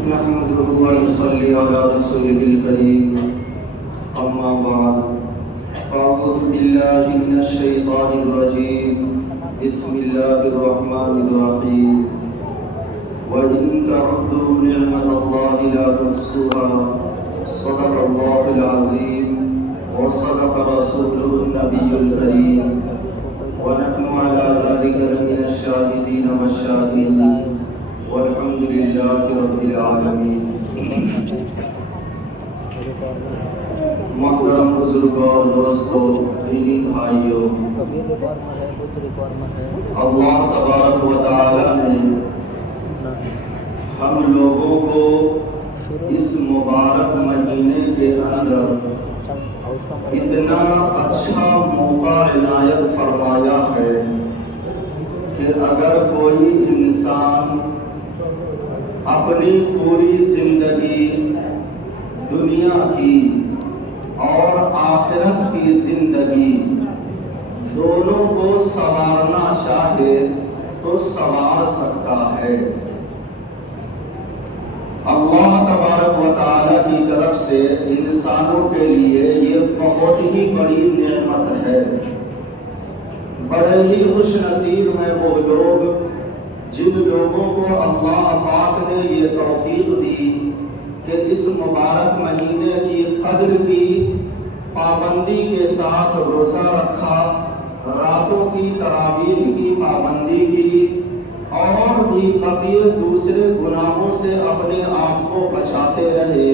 نحمده ونصلي على رسوله الكريم أما بعد فأعوذ بالله من الشيطان الرجيم بسم الله الرحمن الرحيم وإن تعدوا نعمة الله لا تحصوها صدق الله العظيم وصدق رسوله النبي الكريم ونحن على ذلك لمن الشاهدين والشاهدين والحمد لله رب العالمین۔ محترم بزرگوں اور دوستوں، دینی بھائیوں، اللہ تبارک و تعالی نے ہم لوگوں کو اس مبارک مہینے کے اندر اتنا اچھا موقع عنایت فرمایا ہے کہ اگر کوئی انسان اپنی پوری زندگی دنیا کی اور آخرت کی زندگی دونوں کو سنوارنا چاہے تو سنوار سکتا ہے۔ اللہ تبارک و تعالی کی طرف سے انسانوں کے لیے یہ بہت ہی بڑی نعمت ہے۔ بڑے ہی خوش نصیب ہیں وہ لوگ جن لوگوں کو اللہ پاک نے یہ توفیق دی کہ اس مبارک مہینے کی قدر کی، پابندی کے ساتھ روزہ رکھا، راتوں کی تراویح کی پابندی کی اور بھی بقیہ دوسرے گناہوں سے اپنے آپ کو بچاتے رہے۔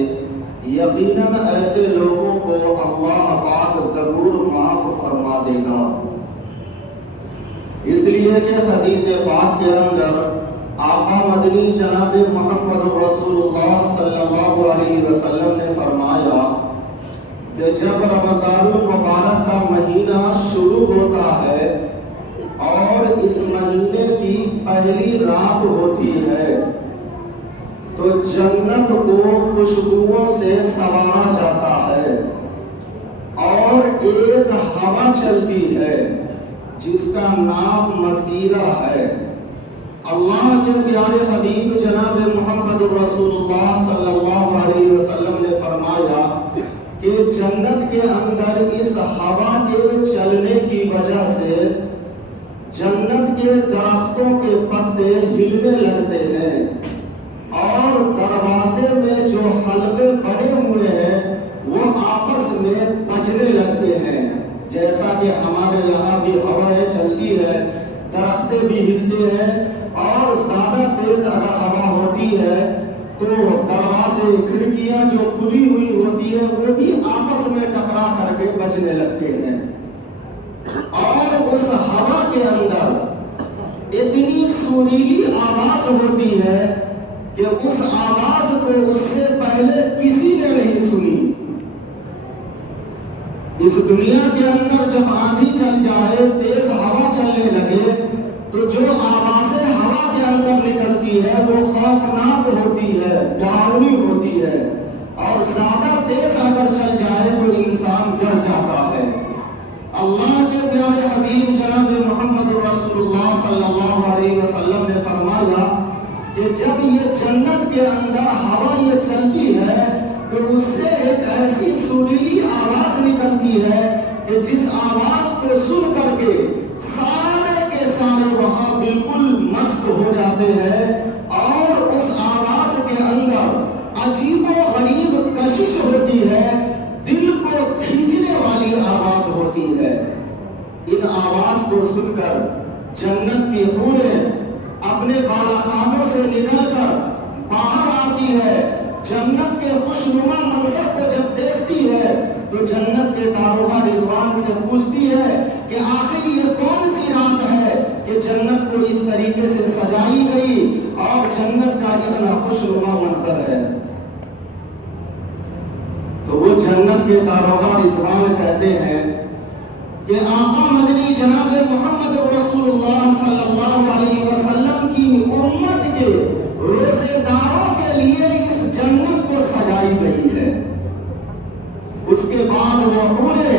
یقیناً ایسے لوگوں کو اللہ پاک ضرور معاف فرما دے گا، اس لیے کہ حدیث پاک کے اندر آقا مدنی جناب محمد رسول اللہ صلی اللہ علیہ وسلم نے فرمایا کہ جب رمضان المبارک کا مہینہ شروع ہوتا ہے اور اس مہینے کی پہلی رات ہوتی ہے تو جنت کو خوشبوؤں سے سنوارا جاتا ہے اور ایک ہوا چلتی ہے جس کا نام مسیرہ ہے۔ اللہ کے پیارے حبیب جناب محمد رسول اللہ صلی اللہ علیہ وسلم نے فرمایا کہ جنت کے اندر اس ہوا کے چلنے کی وجہ سے جنت کے درختوں کے پتے ہلنے لگتے ہیں اور دروازے میں جو حلقے بنے ہوئے ہیں وہ آپس میں بجنے لگتے ہیں۔ جیسا کہ ہمارے یہاں بھی ہوائیں چلتی ہے، درختے بھی ہلتے ہیں اور زیادہ تیز اگر ہوا ہوتی ہے تو دروازے کھڑکیاں جو کھلی ہوئی ہوتی ہے وہ بھی آپس میں ٹکرا کر کے بجنے لگتے ہیں، اور اس ہوا کے اندر اتنی سریلی آواز ہوتی ہے کہ اس آواز کو اس سے پہلے کسی نے نہیں سنی۔ اس دنیا کے اندر جب آندھی چل جائے، تیز ہوا چلنے لگے تو جو آوازیں ہوا کے اندر نکلتی ہے وہ خوفناک ہوتی ہے، ڈراؤنی ہوتی ہے، اور زیادہ تیز اگر چل جائے تو انسان ڈر جاتا ہے۔ اللہ کے پیارے حبیب جناب محمد رسول اللہ صلی اللہ علیہ وسلم نے فرمایا کہ جب یہ جنت کے اندر ہوا یہ چلتی ہے تو اس سے ایک ایسی سریلی آواز نکلتی ہے کہ جس آواز کو سن کر کے سارے کے سارے وہاں بالکل مست ہو جاتے ہیں، اور اس آواز کے اندر عجیب و غریب کشش ہوتی ہے، دل کو کھینچنے والی آواز ہوتی ہے۔ ان آواز کو سن کر جنت کی حوریں اپنے بالا خانوں سے نکل کر باہر آتی ہے، جنت کے خوشنما منظر کو جب دیکھتی ہے تو جنت کے داروغہ رضوان سے پوچھتی ہے کہ آخر یہ کون سی رات ہے کہ جنت کو اس طریقے سے سجائی گئی اور جنت کا اتنا خوشنما منظر ہے؟ تو وہ جنت کے داروغہ رضوان کہتے ہیں کہ آقا مدنی جناب محمد رسول اللہ صلی اللہ علیہ وسلم کی امت کے روزے داروں کے لیے اس جنت کو سجائی گئی ہے۔ اس کے بعد وہ حوریں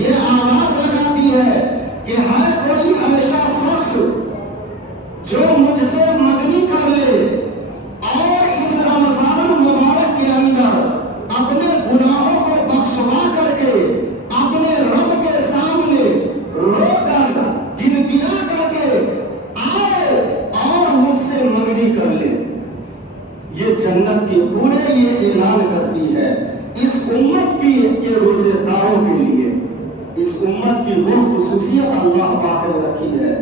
یہ آواز لگاتی ہے کہ ہے کوئی ایسا شخص جو مجھ سے منگنی کر لے اور اس رمضان یہ جنت کے پورے یہ اعلان کرتی ہے اس امت کے روزے داروں کے لیے. اس امت کی وہ خصوصیت اللہ پاک نے رکھی ہے.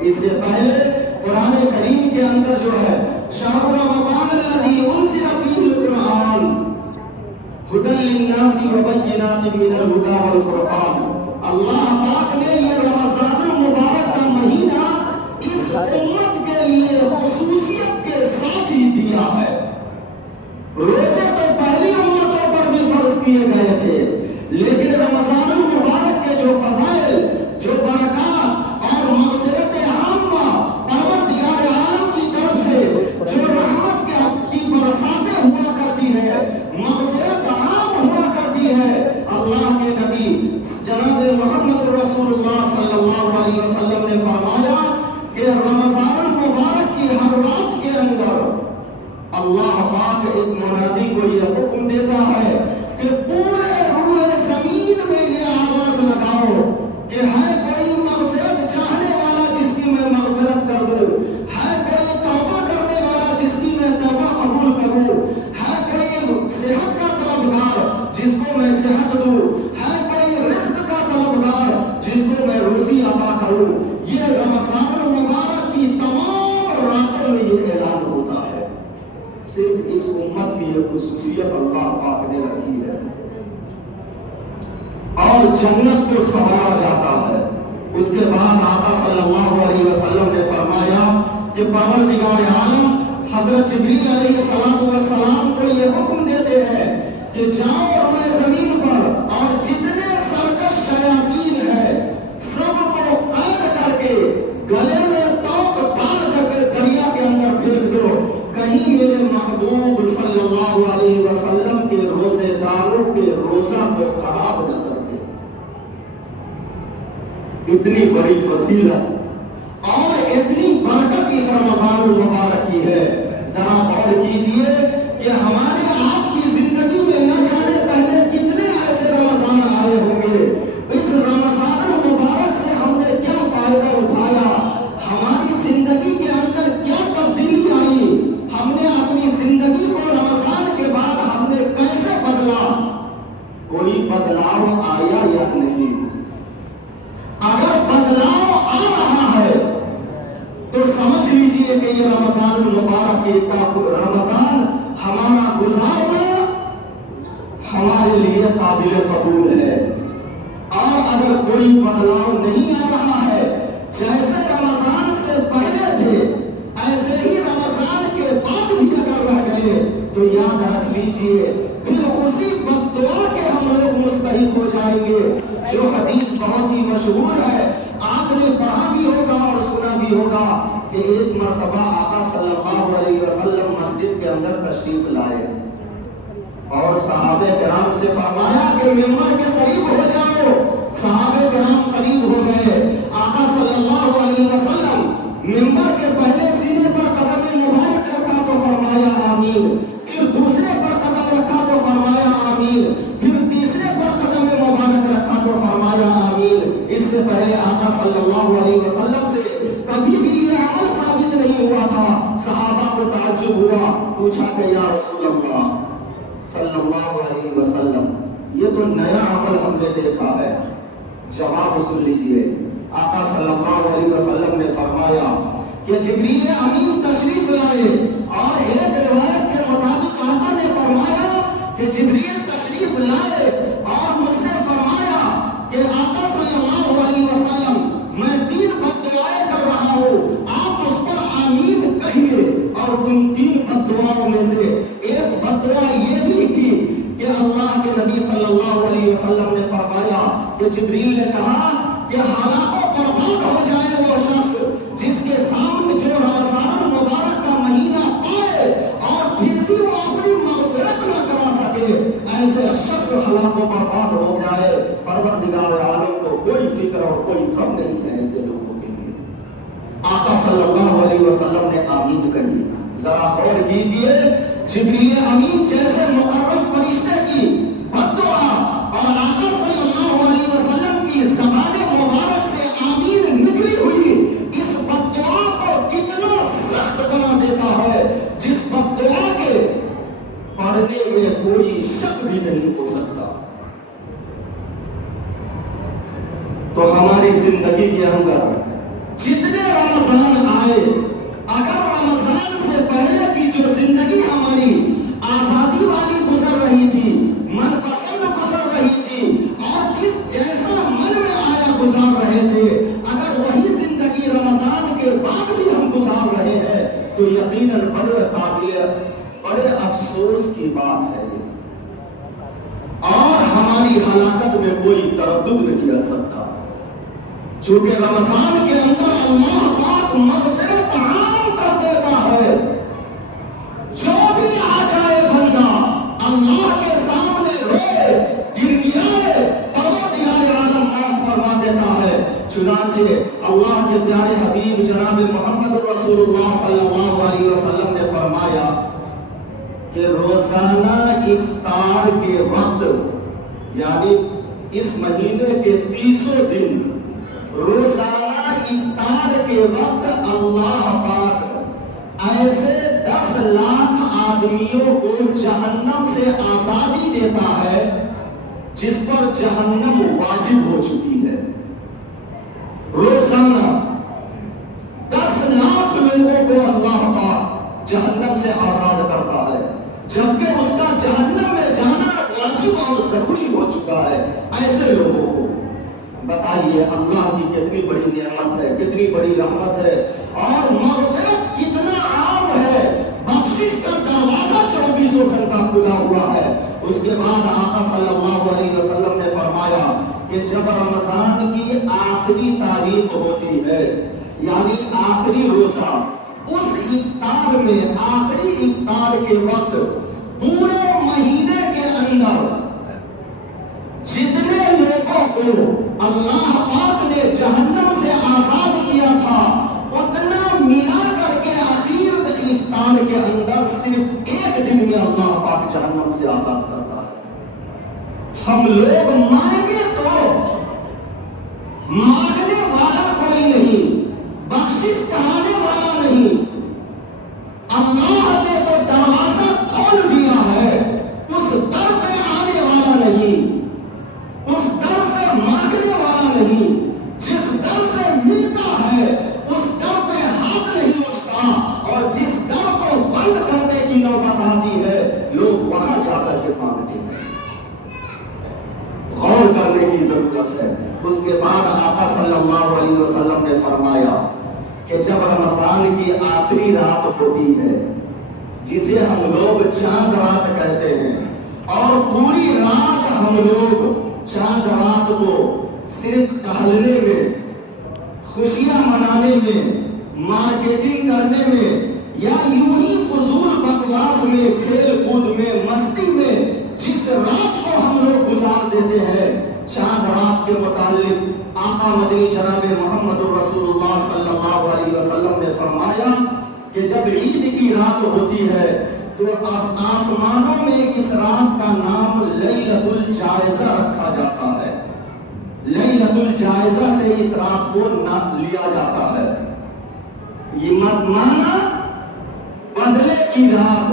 اس سے پہلے قرآن کریم کے اندر جو ہے شہر رمضان الذی انزل فیہ القرآن ھدی للناس وبینات من الھدی والفرقان. اللہ پاک نے یہ رمضان المبارک کا مہینہ اس امت کے لیے خصوصیت کے ساتھ ہی دیا ہے. روزے تو پہلی امتوں پر بھی فرض کیے گئے تھے، لیکن رمضان المبارک کے جو فضائل، جو برکات اور مغفرت عامہ پروردگار عالم کی طرف سے جو رحمت کی برساتیں ہوا کرتی ہے، مغفرت عام ہوا کرتی ہے، اللہ کے نبی جناب محمد رسول اللہ صلی اللہ علیہ وسلم نے فرمایا کہ رمضان المبارک کی ہر رات کے اندر اللہ پاک ایک منادی کو یہ حکم دیتا ہے کہ پورے روئے زمین میں یہ آواز لگاؤ کہ ہے کوئی مغفرت چاہنے والا جس کی میں مغفرت کر دوں، ہے کوئی توبہ کرنے والا جس کی میں توبہ قبول کروں، ہے کوئی صحت کا طلبگار جس کو میں صحت دوں، ہے کوئی رزق کا طلبگار جس کو میں روزی عطا کروں. یہ رمضان المبارک کی تمام راتوں میں یہ اعلان ہوتا ہے. صرف اس امت کی یہ خصوصیت اللہ پاک نے رکھی ہے. اور جنت کو سنوارا جاتا ہے. اس کے بعد آقا صلی اللہ علیہ وسلم نے فرمایا کہ پروردگار عالم حضرت جبریل علیہ السلام کو یہ حکم دیتے ہیں کہ جاؤ روئے زمین پر اور جتنے سرکش شیاطین ہیں سب کو قید کر کے گلے میں توق ڈال کر کے دریا کے اندر پھینک دو، کہیں میرے محبوب صلی اللہ علیہ وسلم کے روزے داروں کے روزہ کو خراب نہ کر دے. اتنی بڑی فضیلت اور اتنی برکت اس رمضان المبارک کی ہے. ذرا غور کیجئے کہ ہمارے آپ کی زندگی میں نہ جانے پہلے کتنے ایسے رمضان آئے ہوں گے. اس رمضان المبارک سے ہم نے کیا فائدہ اٹھایا، ہماری زندگی کے اندر کیا تبدیلی آئی، ہم نے اپنی زندگی کو رمضان کے بعد ہم نے کیسے بدلا. کوئی بدلاؤ آیا یا نہیں؟ اگر بدلاؤ آ رہا ہے تو سمجھ لیجئے کہ یہ رمضان المبارک کا رمضان ہمارا گزارنا ہمارے لیے قابل قبول ہے. اور اگر کوئی بدلاؤ نہیں آ رہا ہے، جیسے رمضان سے پہلے تھے ایسے ہی رمضان کے بعد بھی اگر رہ گئے تو یاد رکھ لیجئے پھر اسی بد دعا کے ہم لوگ مستحق ہو جائیں گے. جو حدیث بہت ہی مشہور ہے، آپ نے پڑھا بھی ہوگا اور سنا بھی ہوگا کہ ایک مرتبہ آقا صلی اللہ علیہ وسلم مسجد کے اندر تشریف لائے اور صحابہ کرام سے فرمایا کہ ممبر کے قریب ہو جاؤ. صحابہ کرام قریب ہو گئے. آقا صلی اللہ علیہ وسلم ممبر کے پہلے سینے پر قدم مبارک رکھا تو فرمایا آمین، پھر دوسرے پر قدم رکھا تو فرمایا آمین، پھر تیسرے پر قدم مبارک رکھا تو فرمایا آمین. اس سے پہلے آقا صلی اللہ علیہ وسلم سے کبھی بھی یہ عمل ثابت نہیں ہوا تھا. صحابہ کو تعجب ہوا، پوچھا کہ یا رسول اللہ صلی اللہ علیہ وسلم یہ تو نیا عمل ہم نے دیکھا ہے. جواب سن لیجئے. آقا صلی اللہ علیہ وسلم نے فرمایا کہ جبریل امین تشریف لائے، اور ایک روایت کے مطابق آقا نے فرمایا کہ جبریل تشریف لائے اور مجھ سے فرمایا کہ آقا صلی اللہ علیہ وسلم میں 3 بد دعائیں کر رہا ہوں، آپ اس پر آمین کہیے. اور ان 3 بد دعاؤں میں سے ایک بد دعا یہ بھی تھی کہ اللہ کے نبی صلی اللہ علیہ وسلم نے فرمایا کہ جبریل نے کہا کہ ہلاکو برباد ہو جائے وہ شخص جس کے سامنے جو رمضان المبارک کا مہینہ پائے اور پھر بھی وہ اپنی مغفرت نہ کرا سکے، ایسے شخص ہلاکو برباد ہو جائے. پروردگار عالم کو کوئی فکر اور کوئی غم نہیں ہے ایسے لوگوں کے لیے. آقا صلی اللہ علیہ وسلم نے آمین کہی. ذرا غور کیجئے، جبریل امین جیسے مقرب فرشتے کی بد دعا اور آقا صلی اللہ علیہ وسلم کی زبان مبارک سے آمین نکلی ہوئی اس بد دعا کو کتنا سخت بنا دیتا ہے، جس بد دعا کے میں کوئی شک بھی نہیں ہو سکتا۔ تو ہماری زندگی کے اندر جتنے رمضان آئے، اگر رمضان سے پہلے کی جو زندگی ہماری آزادی والی گزر رہی تھی، من پسند گزر رہی تھی، اور جس جیسا من میں آیا گزار رہے تھے، اگر وہی زندگی رمضان کے بعد بھی ہم گزار رہے ہیں تو یقیناً بڑے افسوس کی بات ہے یہ، اور ہماری ہلاکت میں کوئی تردد نہیں رہ سکتا، چونکہ رمضان کے اندر اللہ پاک مغفرت عام کر دیتا ہے۔ جو بھی آ جائے بندہ اللہ کے سامنے روئے، گڑگڑائے، پروردگار عالم معاف فرما دیتا ہے۔ چنانچہ اللہ کے پیارے حبیب جناب محمد رسول اللہ صلی اللہ علیہ وسلم نے فرمایا کہ روزانہ افطار کے وقت، یعنی اس مہینے کے 30 دن روزانہ افطار کے وقت اللہ پاک ایسے 10 لاکھ آدمیوں کو جہنم سے آزادی دیتا ہے جس پر جہنم واجب ہو چکی ہے۔ روزانہ 10 لاکھ لوگوں کو اللہ پاک جہنم سے آزاد کرتا ہے، جبکہ اس کا جہنم میں جانا واجب اور ضروری ہو چکا ہے۔ ایسے لوگوں کو بتائیے اللہ کی کتنی بڑی نعمت ہے، کتنی بڑی رحمت ہے، اور مغفرت کتنا عام ہے، بخشش کا دروازہ 24 گھنٹہ کھلا ہوا ہے۔ اس کے بعد آقا صلی اللہ علیہ وسلم نے فرمایا کہ جب رمضان کی آخری تاریخ ہوتی ہے، یعنی آخری روزہ، اس افطار میں، آخری افطار کے وقت پورے مہینے کے اندر جتنے لوگوں کو اللہ پاک نے جہنم سے آزاد کیا تھا، اتنا ملا کر کے آخر افطار کے اندر صرف ایک دن میں اللہ پاک جہنم سے آزاد کرتا ہے۔ ہم لوگ مانگے تو مانگنے والا کوئی نہیں، بخشش کرانے والا نہیں، اللہ نے تو دروازہ کھول دیا ہے، اس در پہ آنے والا نہیں، اس در سے مانگنے والا نہیں، جس در سے ملتا ہے اس در پہ ہاتھ نہیں اٹھتا، اور جس در کو بند کرنے کی نوبت آتی ہے لوگ وہاں جا کر کے مانگتے ہیں۔ غور کرنے کی ضرورت ہے۔ اس کے بعد آقا صلی اللہ علیہ وسلم نے فرمایا کہ جب رمضان کی آخری رات ہوتی ہے، جسے ہم لوگ چاند رات کہتے ہیں، اور پوری رات ہم لوگ چاند رات کو صرف ٹہلنے میں، خوشیاں منانے میں، مارکیٹنگ کرنے میں، یا یوں ہی فضول بکواس میں، کھیل کود میں، مستی میں جس رات کو ہم لوگ گزار دیتے ہیں، چاند رات کے متعلق آقا مدنی جناب محمد رسول اللہ صلی اللہ علیہ وسلم نے فرمایا کہ جب عید کی رات ہوتی ہے تو آسمانوں میں اس رات کا نام لیلۃ الجائزہ رکھا جاتا ہے۔ لیلۃ الجائزہ سے اس رات کو نام لیا جاتا ہے۔ یہ مانا بدلے کی رات،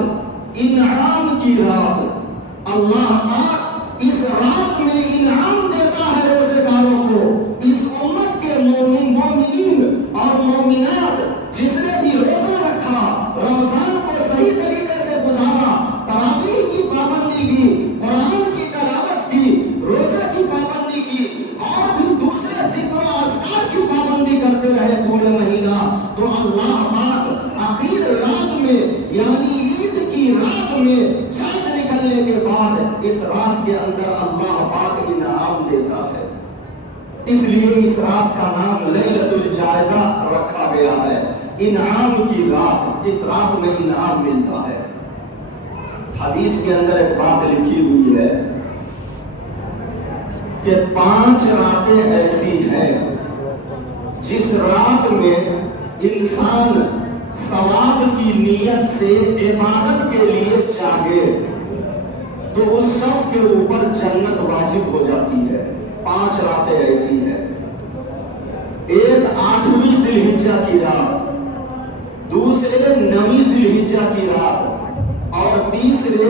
انعام کی رات۔ اللہ پاک اس رات میں انعام دیتا ہے روزے داروں کو، اس امت کے مومنین اور مومنات جس نے بھی روزہ رکھا، رمضان کو صحیح طریقے سے گزارا، تراویح کی پابندی کی، قرآن کی تلاوت کی، روزے کی پابندی کی، اور بھی دوسرے ذکر و اذکار کی پابندی کرتے رہے پورے مہینہ، تو اللہ پاک آخر رات میں، یعنی عید کی رات میں چاند نکلنے کے بعد اس رات کے اندر اللہ پاک انعام دیتا ہے۔ اس لیے اس رات کا نام لیلۃ الجائزہ رکھا گیا ہے، انعام کی رات۔ اس رات میں انعام ملتا ہے۔ حدیث کے اندر ایک بات لکھی ہوئی ہے کہ 5 راتیں ایسی ہیں جس رات میں انسان ثواب کی نیت سے عبادت کے لیے جاگے تو اس شخص کے اوپر جنت واجب ہو جاتی ہے۔ 5 راتیں ایسی ہیں، ایک 8ویں ذی الحجہ کی رات، دوسرے 9ویں ذی الحجہ کی رات، اور تیسرے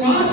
5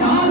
4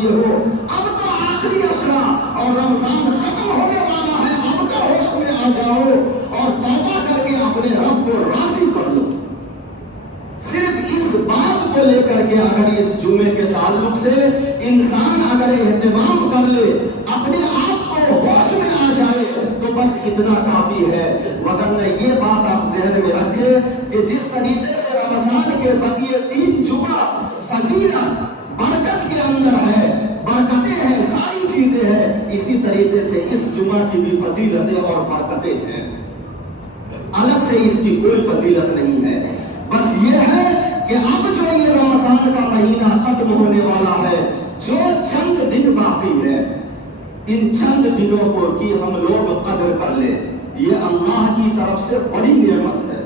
لیے ہو، اب تو آخری اشرا اور رمضان ختم ہونے والا ہے، اب تو ہوش میں آ جاؤ اور توبہ کر کے اپنے رب کو راضی کر لو۔ صرف اس بات کو لے کر کے اگر اس جمعے کے تعلق سے انسان اگر اہتمام کر لے، اپنے آپ کو ہوش میں آ جائے تو بس اتنا کافی ہے۔ وگرنہ یہ بات آپ ذہن میں رکھیں کہ جس طریقے سے رمضان کے بقیہ 3 جمعہ فضیلت برکت کے اندر ہے، برکتیں ہیں، ساری چیزیں ہیں، اسی طریقے سے اس جمعہ کی بھی فضیلتیں اور برکتیں ہیں، الگ سے اس کی کوئی فضیلت نہیں ہے۔ بس یہ ہے کہ اب جو یہ رمضان کا مہینہ ختم ہونے والا ہے، جو چند دن باقی ہے، ان چند دنوں کو کی ہم لوگ قدر کر لیں۔ یہ اللہ کی طرف سے بڑی نعمت ہے،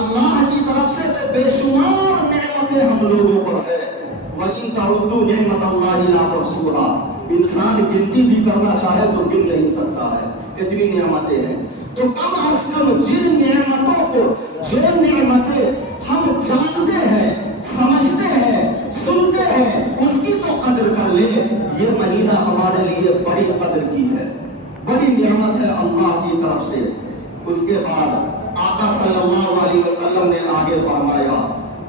اللہ کی طرف سے تو بے شمار نعمتیں ہم لوگوں پر ہے۔ وَإِن تَعُدُّوا نِعْمَتَ اللَّهِ لَا تُحْصُوهَا، انسان گنتی بھی کرنا چاہے تو گن نہیں سکتا ہے، اتنی نعمتیں ہیں۔ تو کم از کم جن نعمتوں کو، جو نعمتیں ہم جانتے ہیں، سمجھتے ہیں، سنتے ہیں، اس کی تو قدر کر لے۔ یہ مہینہ ہمارے لیے بڑی قدر کی ہے، بڑی نعمت ہے اللہ کی طرف سے۔ اس کے بعد آقا صلی اللہ علیہ وسلم نے آگے فرمایا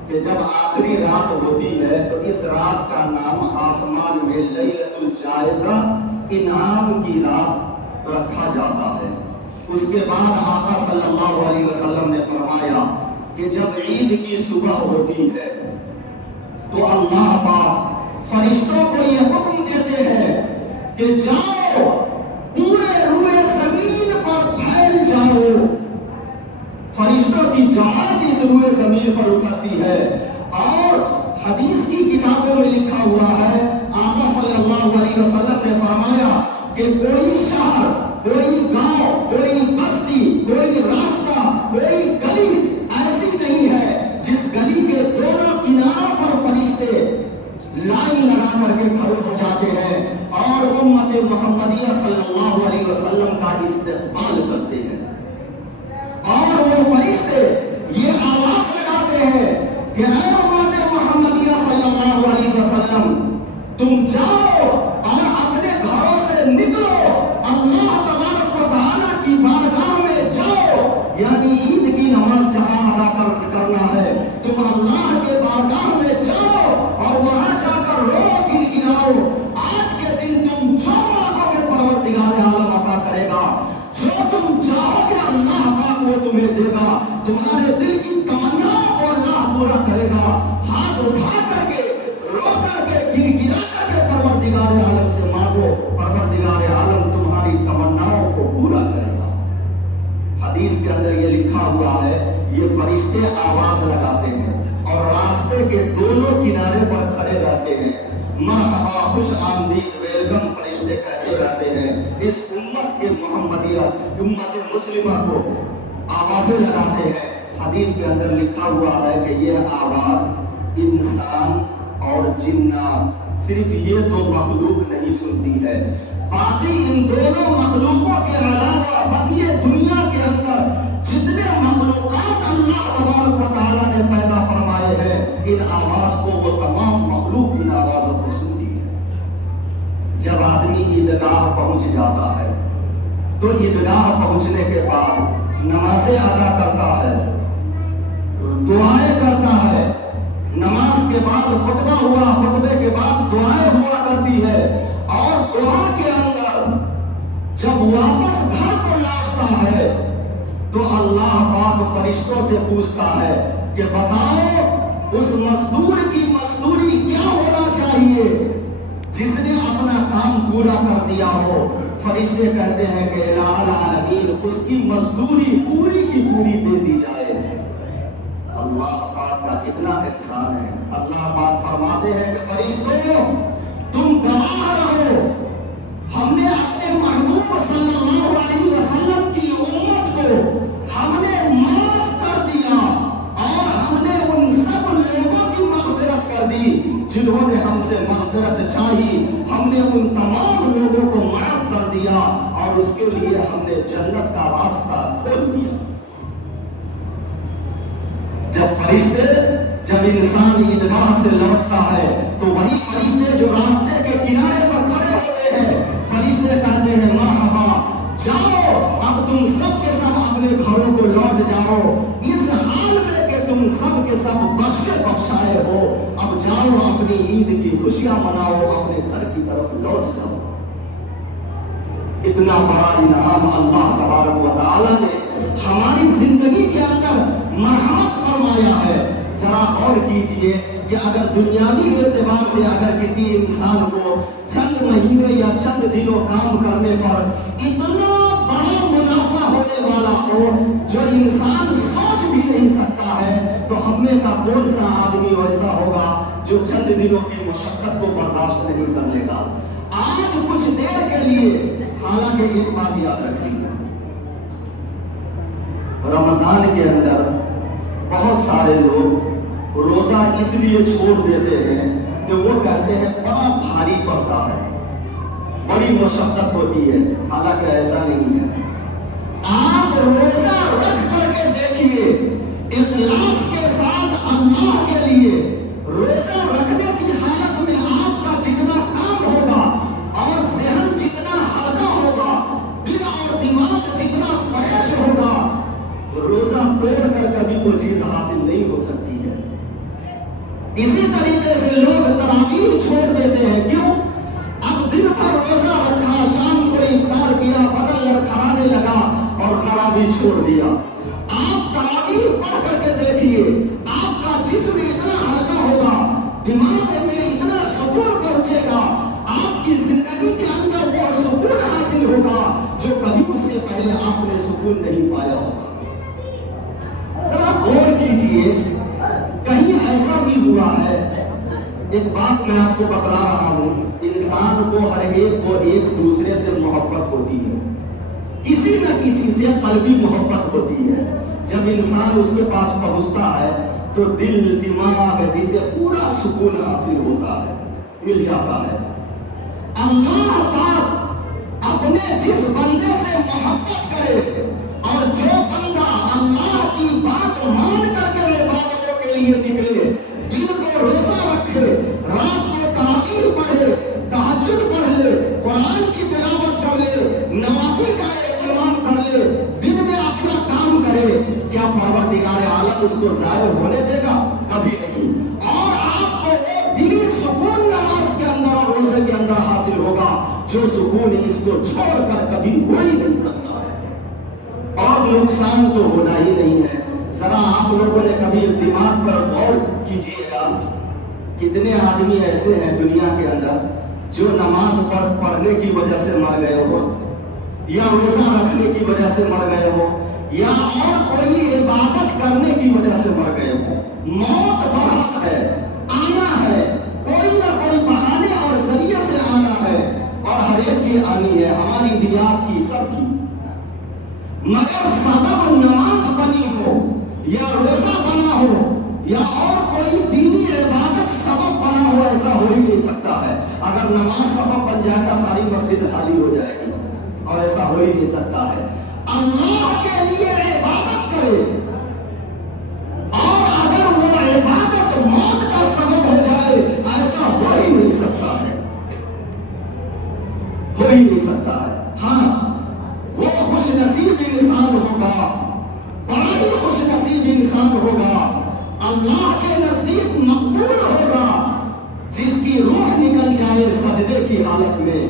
کہ جب آخری رات ہوتی ہے تو اس رات کا نام آسمان میں لیلۃ الجائزہ، انعام کی رات رکھا جاتا ہے۔ اس کے بعد آقا صلی اللہ علیہ وسلم نے فرمایا کہ جب عید کی صبح ہوتی ہے تو اللہ پاک فرشتوں کو یہ حکم دیتے ہیں کہ جاؤ پورے روئے زمین پر پھیل جاؤ۔ فرشتوں کی جماعت اس روئے زمین پر اترتی ہے، اور حدیث کی کتابوں میں لکھا ہوا ہے، آقا صلی اللہ علیہ وسلم نے فرمایا کہ کوئی شہر، کوئی گاؤں، کوئی بستی، کوئی راستہ، کوئی گلی ایسی نہیں ہے جس گلی کے دونوں کناروں پر فرشتے لائن لگا کر کے کھڑے ہو جاتے ہیں اور امت محمدیہ صلی اللہ علیہ وسلم کا استقبال کرتے ہیں۔ اور وہ فرشتے یہ آواز لگاتے ہیں کہ اے امت محمدیہ صلی اللہ علیہ وسلم، تم جاؤ اور اپنے گھروں سے نکلو، اللہ تبارک و تعالیٰ کی بارگاہ میں جاؤ، یعنی عید کی نماز جہاں ادا کرنا ہے، تم اللہ کے بارگاہ میں جاؤ اور وہاں جا کر رو گنگناؤ۔ آج کے دن تم جو مانگو گے پروردگار عالم عطا کرے گا، جو تم چاہو گے اللہ پاک وہ تمہیں دے گا، تمہارے دل کی تمناؤں کو اللہ پورا کرے گا۔ ہاتھ اٹھا کر کے، رو کر کے، گنگنا کر کے پروردگار عالم سے مانگو، پروردگار عالم تمہاری تمناؤں کو پورا کرے گا۔ حدیث کے اندر یہ لکھا ہوا ہے، یہ فرشتے آواز لگاتے ہیں اور راستے کے دونوں کنارے پر کھڑے رہتے ہیں، مرحبا، خوش آمدید، ویلکم فرشتے کہتے رہتے ہیں۔ اس امت کے محمدیہ، امت مسلمہ کو آوازیں لگاتے ہیں۔ حدیث کے اندر لکھا ہوا ہے کہ یہ آواز انسان اور جنات، صرف یہ دو مخلوق نہیں سنتی ہے، باقی ان دونوں مخلوقوں کے علاوہ بقیہ دنیا کے اندر جتنے مخلوقات اللہ تبارک و تعالیٰ نے پیدا فرمائے ہیں، ان آواز کو وہ تمام مخلوق ان آوازوں کو سنتی ہے۔ جب آدمی عیدگاہ پہنچ جاتا ہے تو عیدگاہ پہنچنے کے بعد نمازیں ادا کرتا ہے، دعائیں کرتا ہے، نماز کے بعد خطبہ ہوا، خطبے کے بعد دعائیں ہوا کرتی ہے، اور دعا کے اندر جب واپس گھر کو لوٹتا ہے تو اللہ پاک فرشتوں سے پوچھتا ہے کہ بتاؤ اس مزدور کی مزدوری کیا ہونا چاہیے جس نے اپنا کام پورا کر دیا ہو۔ فرشتے کہتے ہیں کہ الہ العالمین، اس کی مزدوری پوری کی پوری دے دی جائے۔ اللہ پاک کا کتنا احسان ہے۔ اللہ پاک فرماتے ہیں کہ فرشتوں تم گواہ رہو، ہم نے اپنے محبوب صلی اللہ علیہ وسلم کی امت کو ہم نے معاف کر دیا، اور ہم نے ان سب لوگوں کی مغفرت کر دی جنہوں نے ہم سے مغفرت چاہی، ہم نے ان تمام لوگوں کو معاف کر دیا، اور اس کے لیے ہم نے جنت کا راستہ کھول دیا۔ جب انسان عیدگاہ سے لوٹتا ہے تو وہی فرشتے جو راستے کے کنارے پر کھڑے ہوتے ہیں، فرشتے کہتے ہیں مرحبا، جاؤ اب تم سب کے سب اپنے گھروں کو لوٹ جاؤ، اس حال میں کہ تم سب کے سب بخشے بخشائے ہو، اب جاؤ اپنی عید کی خوشیاں مناؤ، اپنے گھر کی طرف لوٹ جاؤ۔ اتنا بڑا انعام اللہ تبارک و تعالی نے ہماری زندگی کے اندر مرحمت فرمایا ہے۔ ذرا غور کیجئے کہ اگر دنیاوی اعتبار سے اگر کسی انسان کو چند مہینے یا چند دنوں کام کرنے پر اتنا بڑا منافع ہونے والا ہو جو انسان سوچ بھی نہیں سکتا ہے، تو ہم میں کا کون سا آدمی ایسا ہوگا جو چند دنوں کی مشقت کو برداشت نہیں کر لے گا؟ آج کچھ دیر کے لیے، حالانکہ ایک بات یاد رکھ لیجیے، رمضان کے اندر بہت سارے لوگ روزہ اس لیے چھوڑ دیتے ہیں کہ وہ کہتے ہیں بڑا بھاری پڑتا ہے، بڑی مشقت ہوتی ہے، حالانکہ ایسا نہیں ہے۔ آپ روزہ رکھ کر کے دیکھیے، اخلاص کے ساتھ اللہ کے لیے روزہ رکھنے کی حالت میں آپ کا جتنا کام ہوگا اور ذہن جتنا ہلکا ہوگا، دل اور دماغ جتنا فریش ہوگا، روزہ توڑ کر کبھی وہ چیز حاصل نہیں ہو سکتی ہے۔ اسی طریقے سے لوگ تراویح چھوڑ دیتے ہیں، کیوں؟ اب دن بھر روزہ رکھا، شام کو افطار کیا، بدن لڑکھڑانے لگا اور تراویح چھوڑ دیا۔ آپ تراویح پڑھ کر کے دیکھیے، آپ کا جسم اتنا ہلکا ہوگا، دماغ میں اتنا سکون پہنچے گا، آپ کی زندگی کے اندر وہ سکون حاصل ہوگا جو کبھی اس سے پہلے آپ نے سکون نہیں پایا ہوگا۔ ذرا غور کیجئے، کہیں ایسا بھی ہوا ہے، ایک بات میں آپ کو بتلا رہا ہوں، انسان کو ہر ایک کو ایک دوسرے سے محبت ہوتی ہے، کسی نہ کسی سے قلبی محبت ہوتی ہے۔ جب انسان اس کے پاس پہنچتا ہے تو دل دماغ جسے پورا سکون حاصل ہوتا ہے، مل جاتا ہے۔ اللہ پاک اپنے جس بندے سے محبت کرے اور جو بندہ اللہ کی بات مان کر کے عبادتوں کے لیے نکلے، دن کو روزہ رکھے، رات کو تراویح پڑھے، تہجد پڑھے، قرآن کی تلاوت کر لے، نوافل کا اہتمام کر لے، دن میں اپنا کام کرے، کیا پروردگار عالم اس کو ضائع ہونے دے گا؟ کبھی نہیں۔ اور آپ کو وہ دلی سکون نماز کے اندر اور روزے کے اندر حاصل ہوگا جو سکون اس کو چھوڑ کر کبھی ہو ہی نہیں سکتا ہے، اور نقصان تو ہونا ہی نہیں ہے۔ ذرا آپ لوگوں نے کبھی دماغ پر غور کیجئے گا، کتنے آدمی ایسے ہیں دنیا کے اندر جو نماز پڑھنے کی وجہ سے مر گئے ہو، یا روزہ رکھنے کی وجہ سے مر گئے ہو، یا اور کوئی عبادت کرنے کی وجہ سے مر گئے ہو۔ موت برحق ہے، آنا ہے، کوئی نہ کوئی بہانے اور ذریعے سے آنا ہے، اور ہر ایک کی آنی ہے، ہماری بھی، آپ کی، سب کی، مگر سبب نماز بنی ہو یا روزہ بنا ہو یا اور کوئی دینی عبادت سبب بنا ہو، ایسا ہو ہی نہیں سکتا ہے۔ اگر نماز سبب بن جائے گا ساری مسجد خالی ہو جائے گی، اور ایسا ہو ہی نہیں سکتا ہے۔ اللہ کے لیے عبادت کرے، اور اگر وہ عبادت موت کا سبب ہو جائے، ایسا ہو ہی نہیں سکتا ہے، ہو ہی نہیں سکتا ہے۔ ہاں، وہ خوش نصیب انسان ہوگا، بڑا ہی خوش نصیب انسان ہوگا، اللہ کے نزدیک مقبول ہوگا، جس کی روح نکل جائے سجدے کی حالت میں،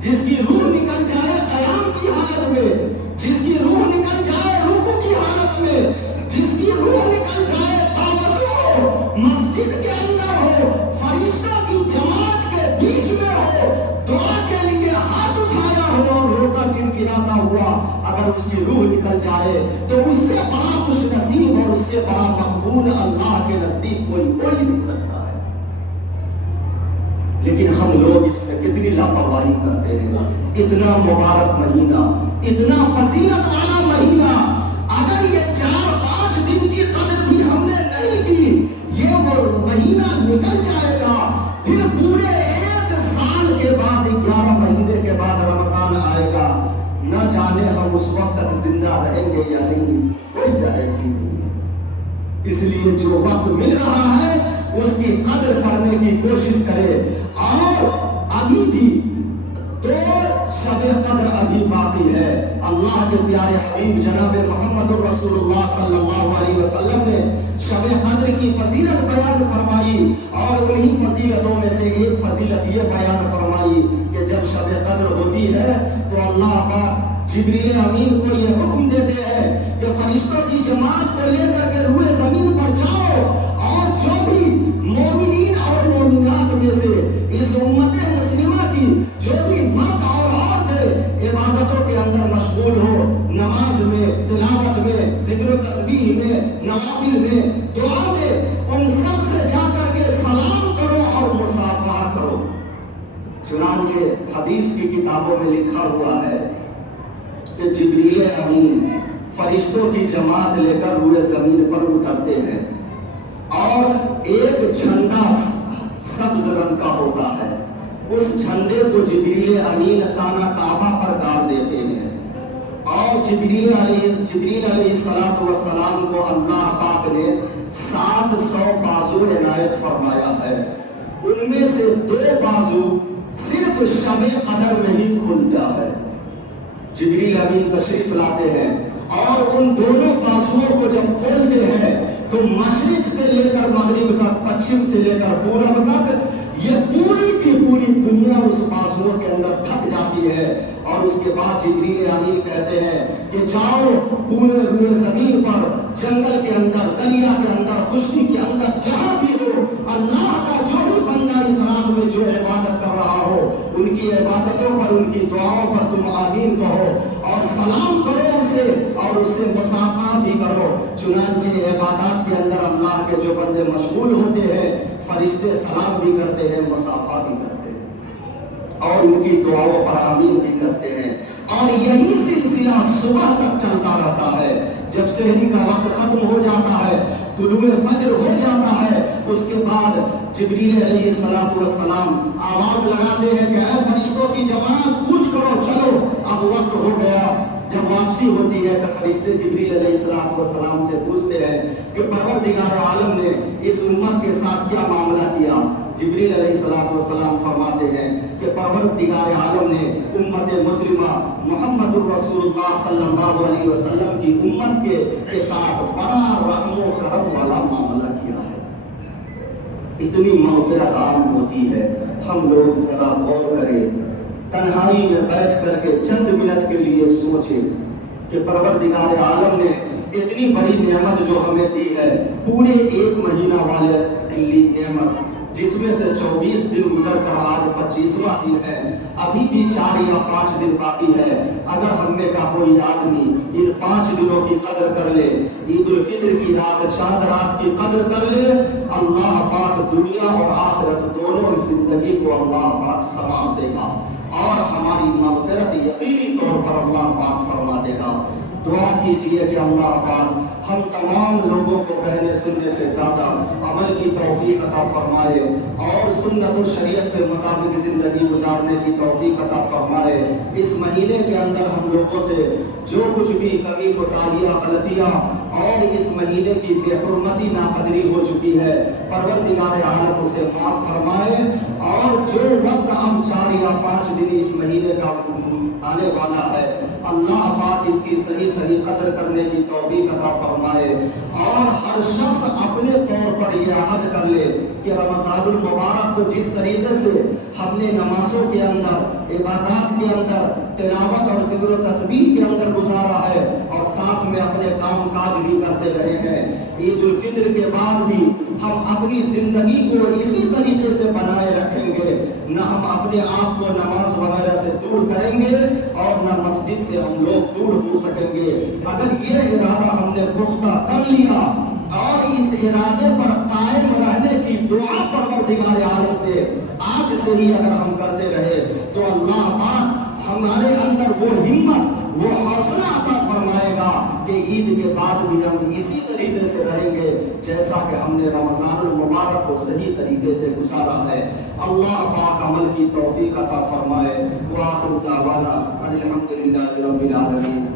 جس کی روح نکل جائے قیام کی حالت میں، جس کی روح نکل جائے رکوع کی حالت میں، جس کی روح نکل جائے باوضو ہو، مسجد کے اندر ہو، فرشتوں کی جماعت کے بیچ میں ہو، دعا کے لیے ہاتھ اٹھایا ہو اور روتا گنگناتا ہوا، اگر اس کی روح نکل جائے تو اس سے بڑا خوش نصیب اور اس سے بڑا مقبول اللہ کے نزدیک کوئی ہو ہی نہیں سکتا ہے۔ لیکن ہم لوگ اس میں کتنی لاپرواہی کرتے ہیں۔ اتنا مبارک مہینہ، اتنا فضیلت والا مہینہ، اگر یہ 4-5 دن کی قدر بھی ہم نے نہیں کی، یہ وہ مہینہ نکل جائے گا، پھر پورے 1 سال کے بعد 11 مہینے کے بعد رمضان آئے گا، نہ جانے ہم اس وقت تک زندہ رہیں گے یا نہیں، اس کی کوئی گارنٹی نہیں ہے۔ اس لیے جو وقت مل رہا ہے اس کی قدر کرنے کی کوشش کرے. اور ابھی بھی تو شب قدر ابھی باقی ہے. اللہ کے پیارے حبیب جناب محمد رسول اللہ صلی اللہ علیہ وسلم نے شب قدر کی فضیلت بیان فرمائی اور انہی فضیلتوں میں سے ایک فضیلت یہ بیان فرمائی کہ جب شب قدر ہوتی ہے تو اللہ پاک جبریل امین کو یہ حکم دیتے ہیں کہ فرشتوں کی جماعت کو لے کر کے روئے زمین پر جاؤ اور جو بھی مومنین اور مومنات میں سے اس امت مسلمہ کی جو بھی مرد اور عورت عبادتوں کے اندر مشغول ہو، نماز میں، تلاوت میں، ذکر و تسبیح میں، نوافل میں، دعا میں، ان سب سے جا کر کے سلام کرو اور مصافحہ کرو. چنانچہ حدیث کی کتابوں میں لکھا ہوا ہے کہ جبریل امین فرشتوں کی جماعت لے کر روئے زمین پر اترتے ہیں اور ایک جھنڈا سبز رنگ کا ہوتا ہے. اس جھنڈے کو جبریل امین خانہ کعبہ پر گاڑ دیتے ہیں اور جبریل علیہ السلام کو اللہ پاک نے 700 بازو عنایت فرمایا ہے. ان میں سے 2 بازو صرف شب قدر میں ہی کھلتا ہے. جبریل امین تشریف لاتے ہیں اور ان دونوں بازوؤں کو جب کھولتے ہیں تو مشرق سے لے کر مغرب تک، پچھم سے لے کر پورب تک یہ پوری کی پوری دنیا اس بازوؤں کے اندر ڈھک جاتی ہے. اور اس کے بعد جبریل امین کہتے ہیں کہ جاؤ پورے روئے زمین پر، جنگل کے اندر، دریا کے اندر، خشکی کے اندر، جہاں بھی ہو، اللہ کا جو بھی بندہ اس رات میں جو عبادت کر رہا ہو ان کی عبادتوں پر، ان کی دعاؤں پر تم آمین کہو اور سلام کرو اسے اور اس سے مصافحہ بھی کرو. چنانچہ عبادات کے اندر اللہ کے جو بندے مشغول ہوتے ہیں فرشتے سلام بھی کرتے ہیں، مصافحہ بھی کرتے ہیں اور ان کی دعاؤں پر آمین بھی کرتے ہیں. اور یہی سلسلہ صبح تک چلتا رہتا ہے. جب سحری کا وقت ختم ہو جاتا ہے، طلوع فجر ہو جاتا ہے، اس کے بعد جبریل علیہ السلام آواز لگاتے ہیں کہ اے فرشتوں کی جماعت کوچ کرو، چلو اب وقت ہو گیا. جب واپسی ہوتی ہے تو فرشتے جبریل علیہ السلام سے پوچھتے ہیں کہ پروردگار عالم نے اس امت کے ساتھ کیا معاملہ کیا. جبریل علیہ السلام فرماتے ہیں کہ پروردگار عالم نے امت مسلمہ محمد الرسول اللہ صلی اللہ علیہ وسلم کی امت کے ساتھ بڑا رحم و کرم والا معاملہ کیا ہے. اتنی مغفرت عام ہوتی ہے. ہم لوگ ذرا غور کریں، تنہائی میں بیٹھ کر کے چند منٹ کے لیے سوچیں کہ پروردگار عالم نے اتنی بڑی نعمت جو ہمیں دی ہے، پورے 1 مہینہ والے نعمت، جس میں سے 24 دن گزر کر آج 25واں دن ہے، ابھی بھی 4 یا 5 دن باقی ہے. اگر ہم میں کا کوئی آدمی ان 5 دنوں کی قدر کر لے، عید الفطر کی رات، چاند رات کی قدر کر لے، اللہ پاک دنیا اور آخرت دونوں زندگی کو اللہ پاک ثواب دے گا اور ہماری مغفرت یقینی طور پر اللہ پاک فرما دے گا. دعا کیجئے کہ اللہ پاک ہم تمام لوگوں کو کہنے سننے سے زیادہ عمل کی توفیق عطا فرمائے اور سنت و شریعت کے مطابق زندگی گزارنے کی توفیق عطا فرمائے. اس مہینے کے اندر ہم لوگوں سے جو کچھ بھی کمی کوتاہیاں، غلطیاں اور اس مہینے کی بے حرمتی ناقدری ہو چکی ہے، پروردگار عالم اسے معاف فرمائے. اور جو وقت ہم 4 یا 5 دن اس مہینے کا آنے والا ہے، اللہ پاک اس کی صحیح قدر کرنے کی توفیق عطا فرمائے. اور ہر شخص اپنے طور پر یہ عہد کر لے کہ رمضان المبارک کو جس طریقے سے ہم نے نمازوں کے اندر، عبادات کے اندر، تلاوت اور ذکر و تسبیح کے اندر گزارا ہے اور ساتھ میں اپنے کام کاج بھی کرتے رہے ہیں، عید الفطر کے بعد بھی ہم اپنی زندگی کو اسی طریقے سے بنائے رکھیں گے. نہ ہم اپنے آپ کو نماز وغیرہ سے دور کریں گے اور نہ مسجد سے ہم لوگ دور ہو سکیں گے. اگر یہ ارادہ ہم نے پختہ کر لیا اور اس ارادے پر قائم رہنے کی دعا پروردگار عالم سے آج سے ہی اگر ہم کرتے رہے تو اللہ پاک ہمارے اندر وہ ہمت، وہ حوصلہ عطا فرمائے گا کہ عید کے بعد بھی ہم اسی طریقے سے رہیں گے جیسا کہ ہم نے رمضان المبارک کو صحیح طریقے سے گزارا ہے. اللہ پاک عمل کی توفیق عطا فرمائے. وآخر دعوانا الحمدللہ رب العالمین.